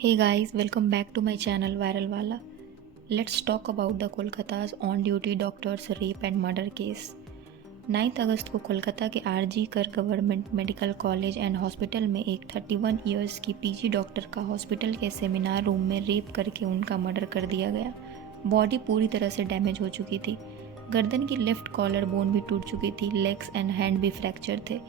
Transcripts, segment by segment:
Hey guys, welcome back to my channel Viral Wala. Let's talk about the Kolkata's on-duty doctors rape and murder case. 9 अगस्त को कोलकाता के RG कर government medical college and hospital में एक 31 years की PG doctor का hospital के seminar room में rape करके उनका मर्डर कर दिया गया। बॉडी पूरी तरह से डैमेज हो चुकी थी। गर्दन की लेफ्ट कॉलर बोन भी टूट चुकी थी। लेग्स एंड हैंड भी फ्रैक्चर थे।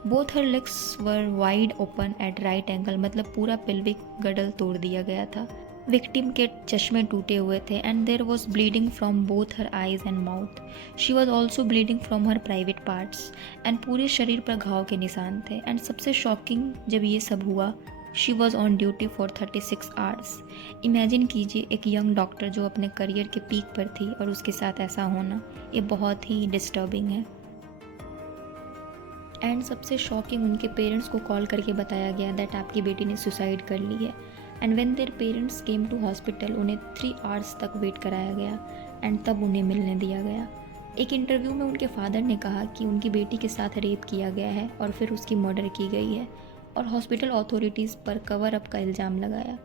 Both her legs were wide open at right angle, मतलब पूरा पेल्विक गडल तोड़ दिया गया था। विक्टिम के चश्मे टूटे हुए थे and there was bleeding from both her eyes and mouth. She was also bleeding from her private parts and पूरे शरीर पर घाव के निशान थे। एंड सबसे शॉकिंग जब ये सब हुआ, she was on duty for 36 hours. Imagine कीजिए एक यंग डॉक्टर जो अपने करियर के पीक पर थी और उसके साथ ऐसा होना, ये बहुत ही डिस्टर्बिंग है। एंड सबसे शॉकिंग, उनके पेरेंट्स को कॉल करके बताया गया दैट आपकी बेटी ने सुसाइड कर ली है। And when their parents came to hospital, उन्हें 3 आवर्स तक वेट कराया गया एंड तब उन्हें मिलने दिया गया। एक इंटरव्यू में उनके फादर ने कहा कि उनकी बेटी के साथ रेप किया गया है और फिर उसकी मर्डर की गई है और हॉस्पिटल अथॉरिटीज़ पर कवर अप का इल्ज़ाम लगाया।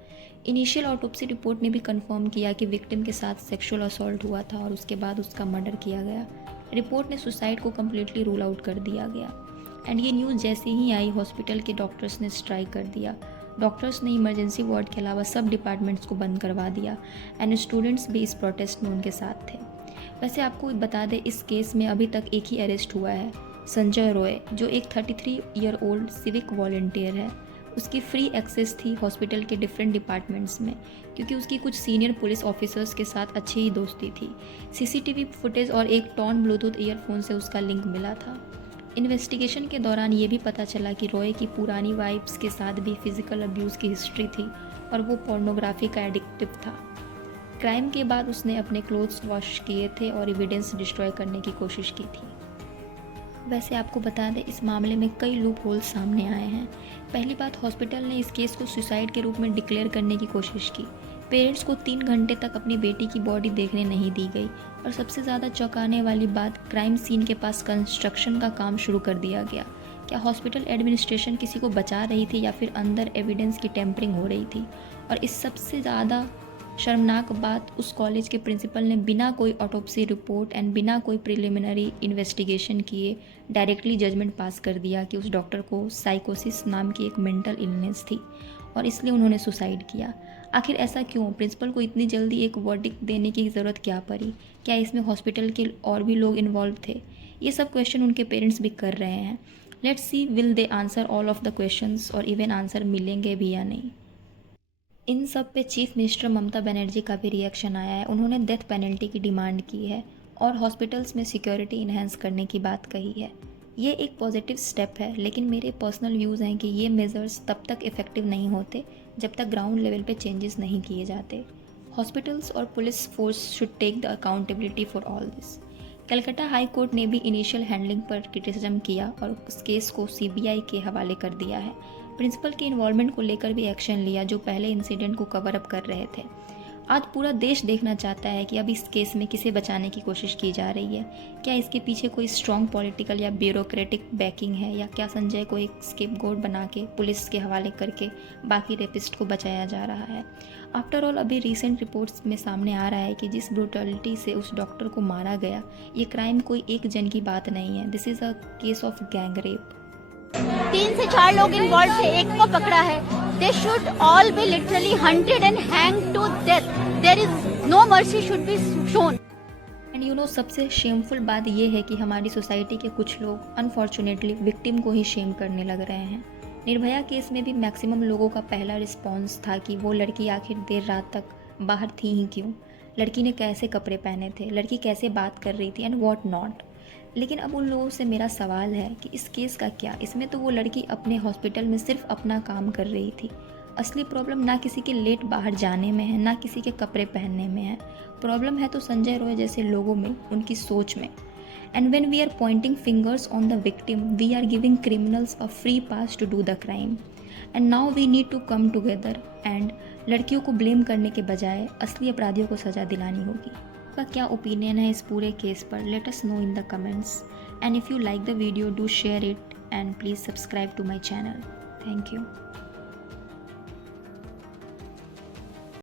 इनिशियल ऑटोप्सी रिपोर्ट ने भी कंफर्म किया कि विक्टिम के साथ सेक्सुअल असॉल्ट हुआ था और उसके बाद उसका मर्डर किया गया। रिपोर्ट ने सुसाइड को कम्प्लीटली रूल आउट कर दिया गया। एंड ये न्यूज़ जैसे ही आई, हॉस्पिटल के डॉक्टर्स ने स्ट्राइक कर दिया। डॉक्टर्स ने इमरजेंसी वार्ड के अलावा सब डिपार्टमेंट्स को बंद करवा दिया एंड स्टूडेंट्स भी इस प्रोटेस्ट में उनके साथ थे। वैसे आपको बता दें, इस केस में अभी तक एक ही अरेस्ट हुआ है, संजय रॉय, जो एक 33 ईयर ओल्ड सिविक वॉलंटियर है। उसकी फ्री एक्सेस थी हॉस्पिटल के डिफरेंट डिपार्टमेंट्स में क्योंकि उसकी कुछ सीनियर पुलिस ऑफिसर्स के साथ अच्छी ही दोस्ती थी। सीसीटीवी फुटेज और एक टॉन ब्लूटूथ ईयरफोन से उसका लिंक मिला था। इन्वेस्टिगेशन के दौरान ये भी पता चला कि रॉय की पुरानी वाइफ्स के साथ भी फिजिकल अब्यूज़ की हिस्ट्री थी और वो पोर्नोग्राफी का एडिक्टिव था। क्राइम के बाद उसने अपने क्लोथ्स वॉश किए थे और एविडेंस डिस्ट्रॉय करने की कोशिश की थी। वैसे आपको बता दें, इस मामले में कई लूप होल्स सामने आए हैं। पहली बात, हॉस्पिटल ने इस केस को सुसाइड के रूप में डिक्लेयर करने की कोशिश की। पेरेंट्स को 3 घंटे तक अपनी बेटी की बॉडी देखने नहीं दी गई और सबसे ज़्यादा चौंकाने वाली बात, क्राइम सीन के पास कंस्ट्रक्शन का काम शुरू कर दिया गया। क्या हॉस्पिटल एडमिनिस्ट्रेशन किसी को बचा रही थी या फिर अंदर एविडेंस की टेम्परिंग हो रही थी? और इस सबसे ज़्यादा शर्मनाक बात, उस कॉलेज के प्रिंसिपल ने बिना कोई ऑटोप्सी रिपोर्ट एंड बिना कोई प्रिलिमिनरी इन्वेस्टिगेशन किए डायरेक्टली जजमेंट पास कर दिया कि उस डॉक्टर को साइकोसिस नाम की एक मेंटल इलनेस थी और इसलिए उन्होंने सुसाइड किया। आखिर ऐसा क्यों? प्रिंसिपल को इतनी जल्दी एक वर्डिक्ट देने की ज़रूरत क्या पड़ी? क्या इसमें हॉस्पिटल के और भी लोग इन्वॉल्व थे? ये सब क्वेश्चन उनके पेरेंट्स भी कर रहे हैं। Let's see will they answer all of the questions और इवन आंसर मिलेंगे भी या नहीं। इन सब पे चीफ मिनिस्टर ममता बनर्जी का भी रिएक्शन आया है। उन्होंने डेथ पेनल्टी की डिमांड की है और हॉस्पिटल्स में सिक्योरिटी इन्हेंस करने की बात कही है। ये एक पॉजिटिव स्टेप है, लेकिन मेरे पर्सनल व्यूज़ हैं कि ये मेजर्स तब तक इफ़ेक्टिव नहीं होते जब तक ग्राउंड लेवल पे चेंजेस नहीं किए जाते। हॉस्पिटल्स और police force should take the accountability for all this. Calcutta high court ने भी इनिशियल हैंडलिंग पर क्रिटिसिज्म किया और उस केस को सीबीआई के हवाले कर दिया है। प्रिंसिपल के इन्वॉल्वमेंट को लेकर भी एक्शन लिया, जो पहले इंसिडेंट को कवर अप कर रहे थे। आज पूरा देश देखना चाहता है कि अब इस केस में किसे बचाने की कोशिश की जा रही है। क्या इसके पीछे कोई स्ट्रॉन्ग पॉलिटिकल या ब्यूरोक्रेटिक बैकिंग है, या क्या संजय को एक स्केपगोट बना के पुलिस के हवाले करके बाकी रेपिस्ट को बचाया जा रहा है? आफ्टर ऑल, अभी रिसेंट रिपोर्ट्स में सामने आ रहा है कि जिस ब्रूटलिटी से उस डॉक्टर को मारा गया, ये क्राइम कोई एक जन की बात नहीं है। This is a case of gang rape. 3 से 4 लोग इन्वॉल्व थे, एक को पकड़ा है। They should all be literally hunted and hang to death. There is no mercy should be shown. And you know, सबसे शेमफुल बात यह है कि हमारी सोसाइटी के कुछ लोग अनफॉर्चुनेटली विक्टिम को ही शेम करने लग रहे हैं। निर्भया केस में भी मैक्सिमम लोगों का पहला रिस्पॉन्स था कि वो लड़की आखिर देर रात तक बाहर थी ही क्यों, लड़की ने कैसे कपड़े पहने थे, लड़की कैसे बात कर रही थी एंड वॉट नॉट। लेकिन अब उन लोगों से मेरा सवाल है कि इस केस का क्या? इसमें तो वो लड़की अपने हॉस्पिटल में सिर्फ अपना काम कर रही थी। असली प्रॉब्लम ना किसी के लेट बाहर जाने में है, ना किसी के कपड़े पहनने में है। प्रॉब्लम है तो संजय रॉय जैसे लोगों में, उनकी सोच में। And when we are pointing fingers on the victim, we are giving criminals a free pass to do the crime. And now we need to come together and लड़कियों को ब्लेम करने के बजाय असली अपराधियों को सज़ा दिलानी होगी। आपका क्या ओपिनियन है इस पूरे केस पर? Let us know in the comments. And if you like the video, do share it and please subscribe to my channel. Thank you.